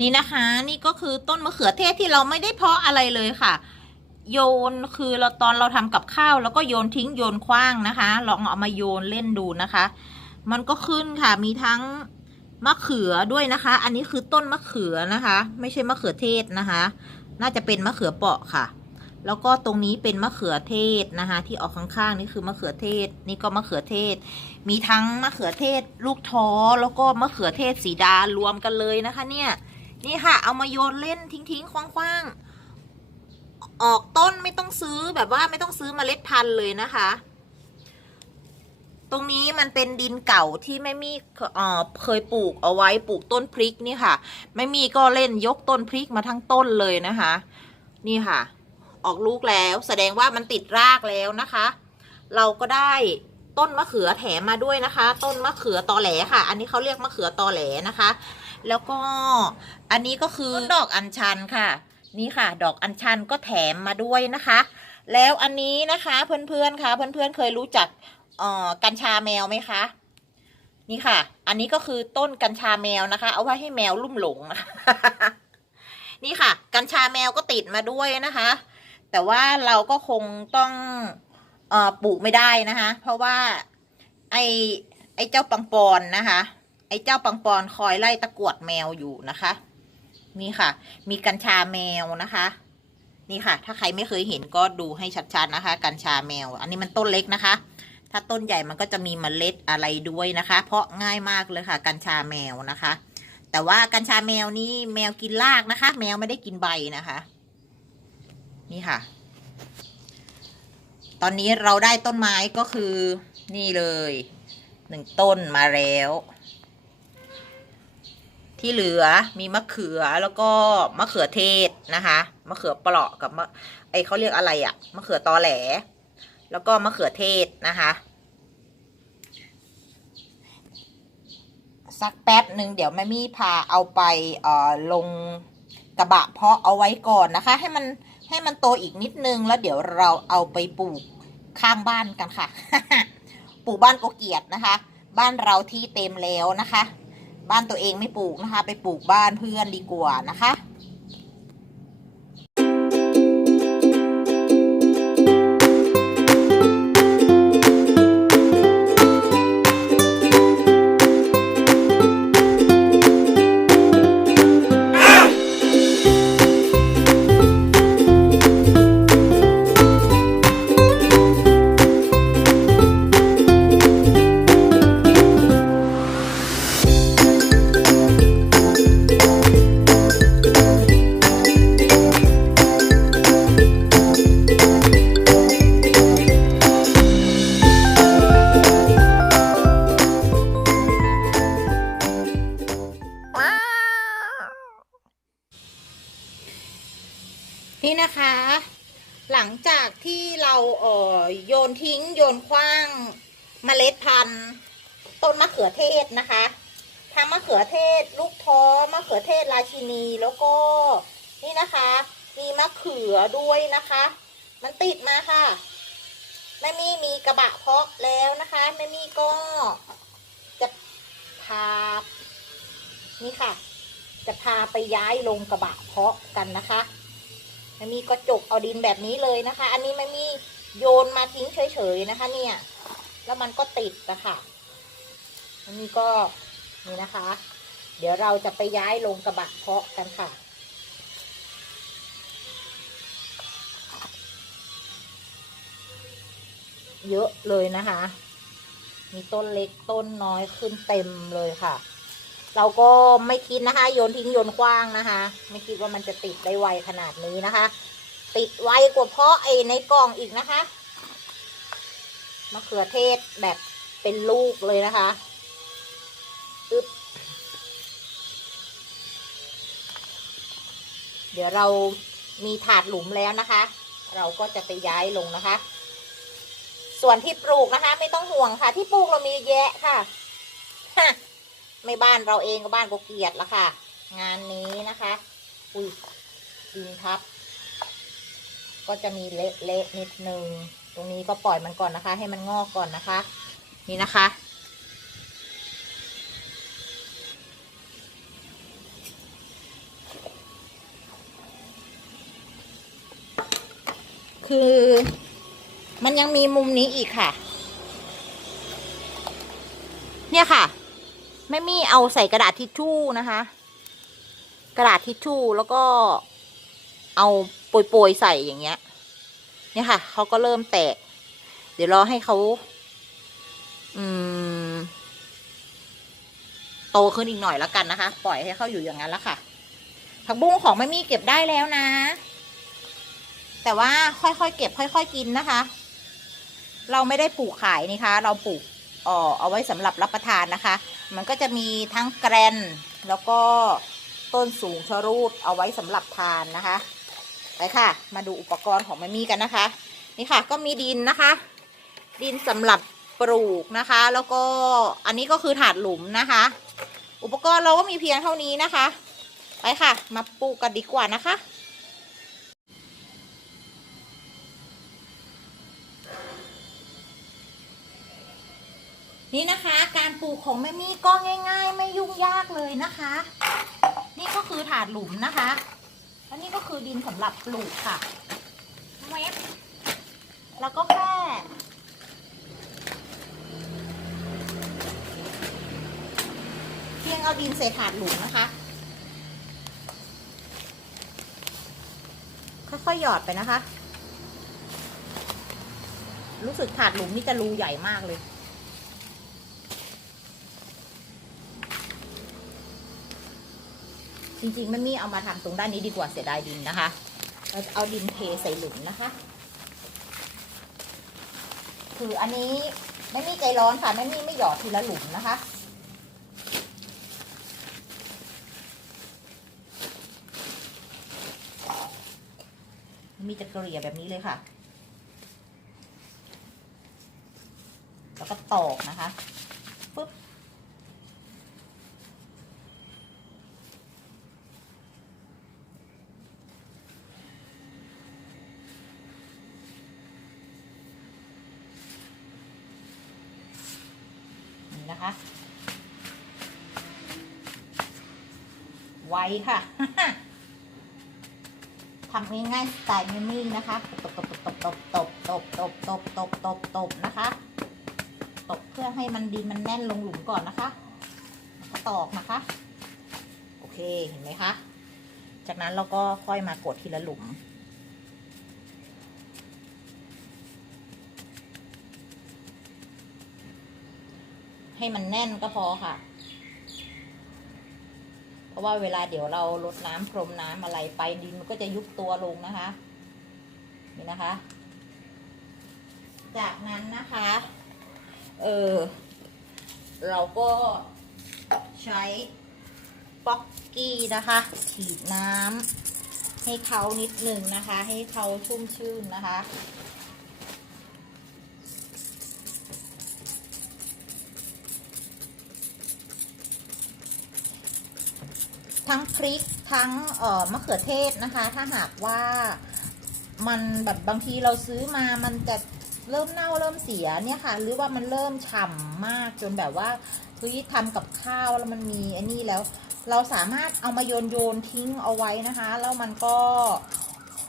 นี่นะคะนี่ก็คือต้นมะเขือเทศที่เราไม่ได้เพาะอะไรเลยค่ะ โยนคือเราตอนเราทำกับข้าวแล้วก็โยนทิ้งโยนคว้างนะคะ ลองเอามาโยนเล่นดูนะคะ มันก็ขึ้นค่ะมีทั้งมะเขือด้วยนะคะ อันนี้คือต้นมะเขือนะคะ ไม่ใช่มะเขือเทศนะคะ น่าจะเป็นมะเขือเปาะค่ะ แล้วก็ตรงนี้เป็นมะเขือเทศนะคะ ที่ออกข้างๆนี่คือมะเขือเทศ นี่ก็มะเขือเทศ มีทั้งมะเขือเทศ ลูกท้อแล้วก็มะเขือเทศสีดารวมกันเลยนะคะ เนี่ย นี่ค่ะ เอามาโยนเล่นทิ้งๆคว้างๆ ออกต้นไม่ต้องซื้อแบบว่าไม่ต้องซื้อเมล็ดพันธุ์เลยนะคะ ตรงนี้มันเป็นดินเก่าที่ไม่มีเอ่อเคยปลูกเอาไว้ปลูกต้นพริกนี่ค่ะไม่มีก็เล่นยกต้นพริกมาทั้งต้นเลยนะคะ นี่ค่ะ ออกลูกแล้วแสดงว่ามันติดรากแล้วนะคะ เราก็ได้ต้นมะเขือแถมมาด้วยนะคะ ต้นมะเขือตอแหลค่ะ อันนี้เขาเรียกมะเขือตอแหลนะคะ แล้วก็อันนี้ก็คือดอกอัญชันค่ะ นี่ค่ะ ดอกอัญชันก็แถมมาด้วยนะคะ แล้วอันนี้นะคะเพื่อนๆคะเพื่อนๆเคยรู้จักออกัญชาแมวไหมคะนี่ค่ะ อันนี้ก็คือต้นกัญชาแมวนะคะ เอาไว้ให้แมวลุ่มหลงนะคะนี่ค่ะ กัญชาแมวก็ติดมาด้วยนะคะ แต่ว่าเราก็คงต้องออปลูกไม่ได้นะคะ เพราะว่าไอไอเจ้าปังปอนนะคะ ไอ้เจ้าปังปอนคอยไล่ตะกวดแมวอยู่นะคะ นี่ค่ะ มีกัญชาแมวนะคะ นี่ค่ะ ถ้าใครไม่เคยเห็นก็ดูให้ชัดๆนะคะ กัญชาแมว อันนี้มันต้นเล็กนะคะ ถ้าต้นใหญ่มันก็จะมีเมล็ดอะไรด้วยนะคะ เพราะง่ายมากเลยค่ะ กัญชาแมวนะคะ แต่ว่ากัญชาแมวนี่แมวกินรากนะคะ แมวไม่ได้กินใบนะคะ นี่ค่ะ ตอนนี้เราได้ต้นไม้ก็คือนี่เลยหนึ่งต้นมาแล้ว ที่เหลือมีมะเขือแล้วก็มะเขือเทศนะคะมะเขือเปราะกับมะไอเขาเรียกอะไรอะมะเขือตอแหล แล้วก็มะเขือเทศนะคะสักแป๊บหนึ่งเดี๋ยวแม่มี่พาเอาไปเอ่อลงกระบะเพาะเอาไว้ก่อนนะคะ ให้มันให้มันโตอีกนิดนึงแล้วเดี๋ยวเราเอาไปปลูกข้างบ้านกันค่ะ ปลูกบ้านโกเกียรตินะคะ บ้านเราที่เต็มแล้วนะคะ บ้านตัวเองไม่ปลูกนะคะ ไปปลูกบ้านเพื่อนดีกว่านะคะ นี่นะคะ หลังจากที่เราเอ่อโยนทิ้งโยนคว้างเมล็ดพันธุ์ต้นมะเขือเทศนะคะทั้งมะเขือเทศ ลูกท้อมะเขือเทศราชินีแล้วก็นี่นะคะ มีมะเขือด้วยนะคะ มันติดมาค่ะแม่มี่มีกระบะเพาะแล้วนะคะแม่มี่ก็จะพานี่ค่ะ จะพาไปย้ายลงกระบะเพาะกันนะคะ ไม่มีก็จกเอาดินแบบนี้เลยนะคะ อันนี้ไม่มีโยนมาทิ้งเฉยๆนะคะ เนี่ย แล้วมันก็ติดนะคะอันนี้ก็นี่นะคะ เดี๋ยวเราจะไปย้ายลงกระบะเพาะกันค่ะเยอะเลยนะคะ มีต้นเล็กต้นน้อยขึ้นเต็มเลยค่ะ เราก็ไม่คิดนะคะโยนทิ้งโยนคว้างนะคะ ไม่คิดว่ามันจะติดได้ไวขนาดนี้นะคะ ติดไวกว่าเพาะไอในกล่องอีกนะคะมะเขือเทศแบบเป็นลูกเลยนะคะอึบเดี๋ยวเรามีถาดหลุมแล้วนะคะ เราก็จะไปย้ายลงนะคะ ส่วนที่ปลูกนะคะ ไม่ต้องห่วงค่ะ ที่ปลูกเรามีแยะค่ะ ไม่บ้านเราเองก็บ้านโกเกียดละค่ะ งานนี้นะคะ อุ้ยดินทับ ก็จะมีเละเละนิดนึง ตรงนี้ก็ปล่อยมันก่อนนะคะ ให้มันงอกก่อนนะคะ นี่นะคะคือมันยังมีมุมนี้อีกค่ะ เนี่ยค่ะ ม่มีเอาใส่กระดาษทิชชู่นะคะ กระดาษทิชชู่แล้วก็เอาโปรยๆใส่อย่างเงี้ย เนี่ยค่ะเขาก็เริ่มแตก เดี๋ยวรอให้เขาอืม โตขึ้นอีกหน่อยแล้วกันนะคะ ปล่อยให้เขาอยู่อย่างนั้นแล้วค่ะ ผักบุ้งของไม่มีเก็บได้แล้วนะ แต่ว่าค่อยๆเก็บ ค่อย ๆ กินนะคะ เราไม่ได้ปลูกขายนี่คะ เราปลูก เอ่อเอาไว้สำหรับรับประทานนะคะ มันก็จะมีทั้งแกรนแล้วก็ต้นสูงชะรูดเอาไว้สำหรับทานนะคะไปค่ะ มาดูอุปกรณ์ของแม่มี่กันนะคะ นี่ค่ะก็มีดินนะคะ ดินสำหรับปลูกนะคะ แล้วก็อันนี้ก็คือถาดหลุมนะคะ อุปกรณ์เราก็มีเพียงเท่านี้นะคะ ไปค่ะ มาปลูกกันดีกว่านะคะ นี่นะคะ การปลูกของแม่มี่ก็ง่าย ๆ ไม่ยุ่งยากเลยนะคะ นี่ก็คือถาดหลุมนะคะและนี่ก็คือดินสำหรับปลูกค่ะแว๊บแล้วก็แค่เพียงเอาดินใส่ถาดหลุมนะคะ ค่อยๆหยอดไปนะคะ รู้สึกถาดหลุมนี่จะรูใหญ่มากเลย จริงๆมันมีเอามาทำตรงด้านนี้ดีกว่าเสียดายดินนะคะ เราจะเอาดินเทใส่หลุมนะคะ คืออันนี้ไม่มีใจร้อนค่ะไม่มีไม่หยอดทีละหลุมนะคะมีจะเกลี่ยแบบนี้เลยค่ะ แล้วก็ตอกนะคะ นะคะ ไวค่ะทำง่ายๆสไตล์มิมี่นะคะตบตบตบตบตบตบตบตบตบตบตบนะคะตบเพื่อให้มันดีมันแน่นลงหลุมก่อนนะคะแล้วก็ตอกนะคะ โอเคเห็นไหมคะ จากนั้นเราก็ค่อยมากดทีละหลุม ให้มันแน่นก็พอค่ะ เพราะว่าเวลาเดี๋ยวเราลดน้ำพรมน้ำอะไรไปดินมันก็จะยุบตัวลงนะคะ นี่นะคะ จากนั้นนะคะ เออเราก็ใช้ป๊อกกี้นะคะฉีดน้ำให้เขานิดหนึ่งนะคะ ให้เขาชุ่มชื่นนะคะ พริกทั้งเอ่อมะเขือเทศนะคะ ถ้าหากว่ามันแบบบางทีเราซื้อมามันจะเริ่มเน่าเริ่มเสียเนี่ยค่ะ หรือว่ามันเริ่มฉ่ำมากจนแบบว่าเฮ้ยทำกับข้าวแล้วมันมีอันนี้แล้ว เราสามารถเอามาโยนโยนทิ้งเอาไว้นะคะ แล้วมันก็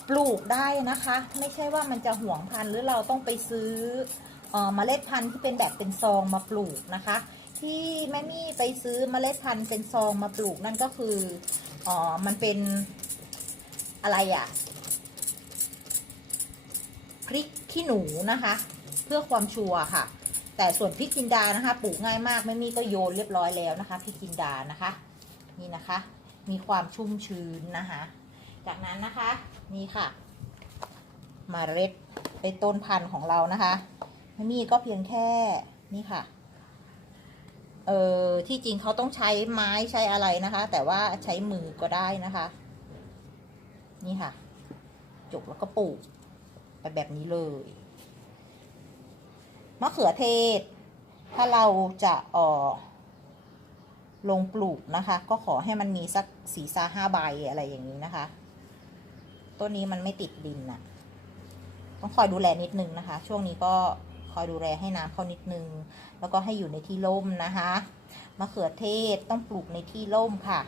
ปลูกได้นะคะ ไม่ใช่ว่ามันจะห่วงพันธุ์หรือเราต้องไปซื้อเอ่อเมล็ดพันธุ์ที่เป็นแบบเป็นซองมาปลูกนะคะ ที่แม่มี่ไปซื้อเมล็ดพันธุ์เป็นซองมาปลูกนั่นก็คืออ๋อมันเป็นอะไรอะ่ะพริกขี้หนูนะคะ เพื่อความชัวร์ค่ะ แต่ส่วนพริกจินดานะคะ ปลูกง่ายมากแม่มี่ก็โยนเรียบร้อยแล้วนะคะพริกจินดานะคะ นี่นะคะ มีความชุ่มชื้นนะคะ จากนั้นนะคะนี่ค่ะมเมล็ดเป็นต้นพันธุ์ของเรานะคะแม่มี่ก็เพียงแค่นี่ค่ะ เออที่จริงเขาต้องใช้ไม้ใช้อะไรนะคะ แต่ว่าใช้มือก็ได้นะคะ นี่ค่ะ จุกแล้วก็ปลูกไปแบบนี้เลยมะเขือเทศ ถ้าเราจะเออลงปลูกนะคะ ก็ขอให้มันมีสักสีซาห้าใบอะไรอย่างนี้นะคะ ต้นนี้มันไม่ติดดินน่ะ ต้องคอยดูแลนิดนึงนะคะ ช่วงนี้ก็ คอยดูแลให้น้ำเขานิดนึง แล้วก็ให้อยู่ในที่ร่มนะคะมะเขือเทศต้องปลูกในที่ร่มค่ะ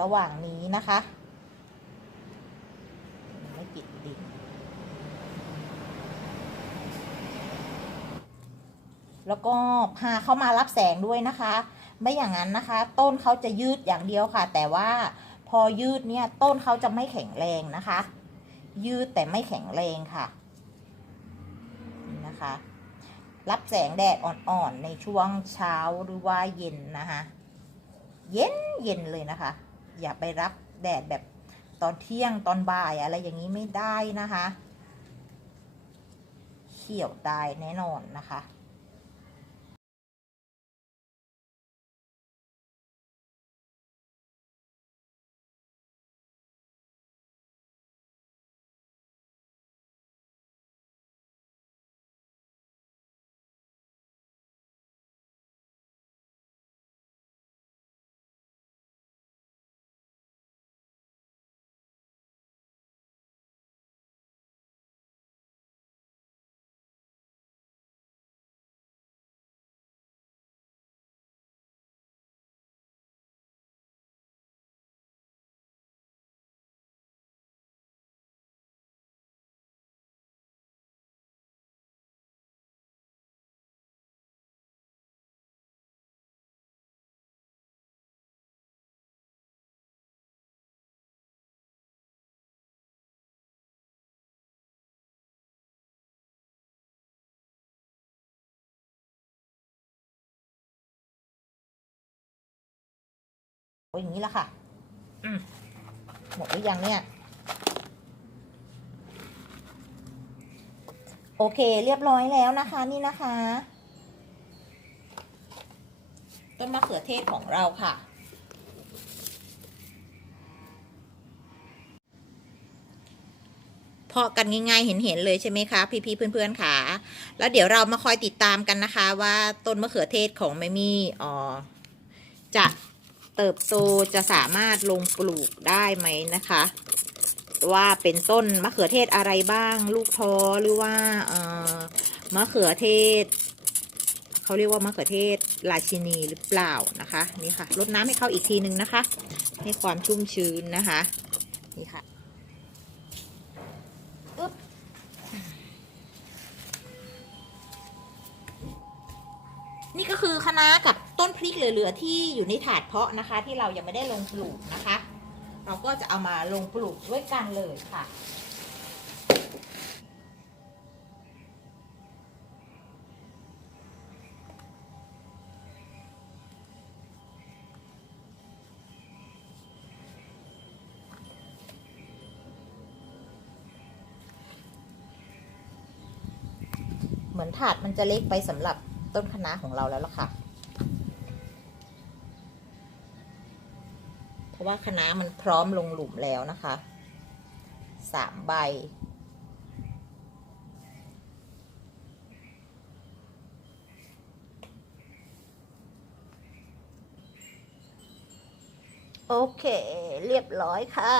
ระหว่างนี้นะคะ ไม่ปิดดินแล้วก็พาเข้ามารับแสงด้วยนะคะ ไม่อย่างนั้นนะคะ ต้นเขาจะยืดอย่างเดียวค่ะ แต่ว่าพอยืดเนี่ยต้นเขาจะไม่แข็งแรงนะคะ ยืดแต่ไม่แข็งแรงค่ะ นะคะ รับแสงแดดอ่อนๆ ในช่วงเช้าหรือว่าเย็นนะคะ เย็นเย็นเลยนะคะ อย่าไปรับแดดแบบตอนเที่ยงตอนบ่ายอะไรอย่างนี้ไม่ได้นะคะ เขียวตายแน่นอนนะคะ โอ้ยอย่างนี้ละค่ะอืมหมดหรือยังเนี่ย โอเค เรียบร้อยแล้วนะคะนี่นะคะ ต้นมะเขือเทศของเราค่ะเพาะกันง่ายๆเห็นๆเลยใช่ไหมคะพี่ๆเพื่อนๆค่ะ แล้วเดี๋ยวเรามาคอยติดตามกันนะคะ ว่าต้นมะเขือเทศของแมมี่อ๋อจะ เติบโตจะสามารถลงปลูกได้ไหมนะคะ ว่าเป็นต้นมะเขือเทศอะไรบ้าง ลูกท้อหรือว่าเอ่อมะเขือเทศเขาเรียกว่ามะเขือเทศราชินีหรือเปล่านะคะนี่ค่ะรดน้ำให้เขาอีกทีนึงนะคะ ให้ความชุ่มชื้นนะคะนี่ค่ะนี่ก็คือคะน้ากับ นพริกเหลือๆที่อยู่ในถาดเพาะนะคะ ที่เรายังไม่ได้ลงปลูกนะคะ เราก็จะเอามาลงปลูกด้วยกันเลยค่ะเหมือนถาดมันจะเล็กไปสำหรับต้นคะน้าของเราแล้วล่ะค่ะ ว่าคณะมันพร้อมลงหลุมแล้วนะคะสามใบ โอเค เรียบร้อยค่ะ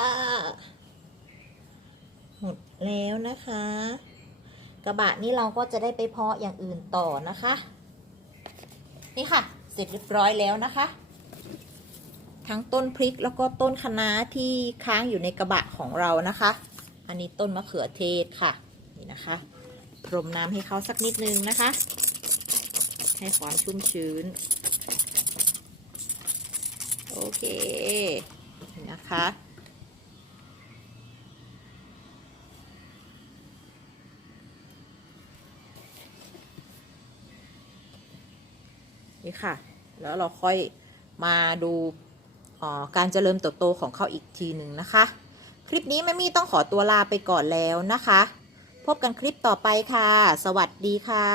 หมดแล้วนะคะ กระบะนี้เราก็จะได้ไปเพาะอย่างอื่นต่อนะคะ นี่ค่ะ เสร็จเรียบร้อยแล้วนะคะ ทั้งต้นพริกแล้วก็ต้นคะน้าที่ค้างอยู่ในกระบะของเรานะคะ อันนี้ต้นมะเขือเทศค่ะ นี่นะคะ พรมน้ำให้เขาสักนิดนึงนะคะ ให้ความชุ่มชื้น โอเคนี่นะคะนี่ค่ะ แล้วเราค่อยมาดู การเจริญเติบโตของเขาอีกทีหนึ่งนะคะ คลิปนี้แม่มี่ต้องขอตัวลาไปก่อนแล้วนะคะ พบกันคลิปต่อไปค่ะ สวัสดีค่ะ